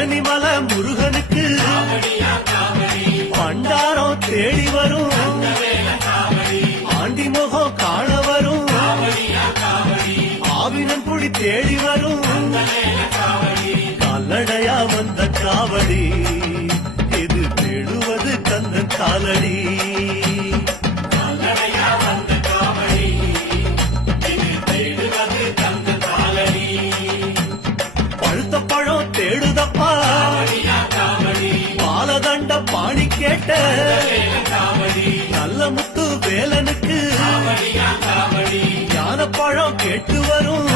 பழனிமல முருகனுக்கு பண்டாரம் தேடி வரும் ஆண்டி முகம் காண வரும் ஆவினன் குடி தேடி வரும் கால்நடையா வந்த காவடி இது தேடுவது கந்தன் காலடி பழுத்த பழம் தேடுதப்பா பாலதண்ட பாணி கேட்ட நல்ல முத்து வேலனுக்கு ஞான பழம் கேட்டு வரும்